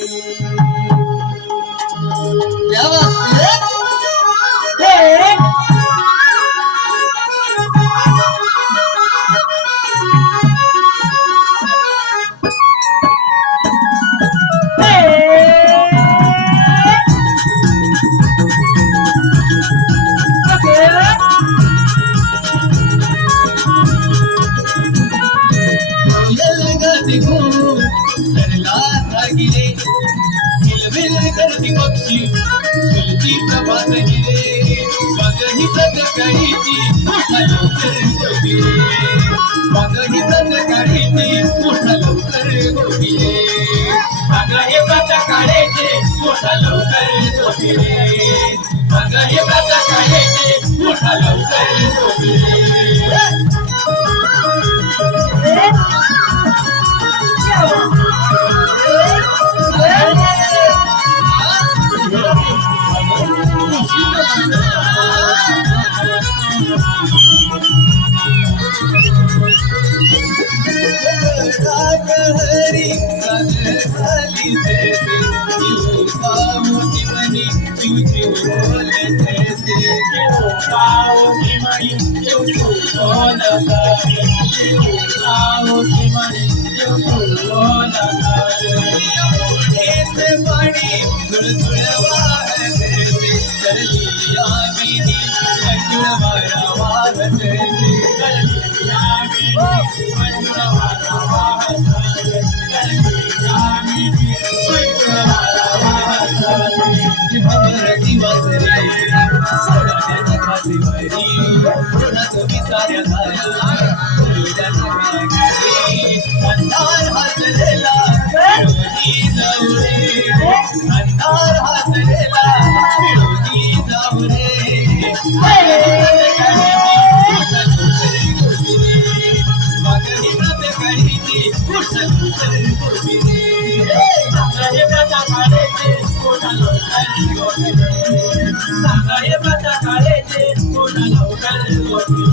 क्या बात है? सरला रागिले किलबिल करती पक्षी फुलती प्रभात गिरे मगही प्रतकाळीची मोठा लवकर गोगिरे मगही प्रतकाळीची मोठा लवकर गोगिरे मगही प्रतकाळीची मोठा लवकर गोगिरे मगही प्रतकाळीची मोठा लवकर गोगिरे हरी खाली जैसे पाओ की मनी क्यों क्यों बोले जैसे क्यों पाओ की मनी क्यों क्यों बोला क्यों पाओ की मनी क्यों क्यों बोला से पानी धुलधुलवा है जैसे कर लिया बीनी मंजुलवाया वाह जैसे कर लिया बीनी मंजुलवाया वाह Sangaye pata kaleje, kuna lokal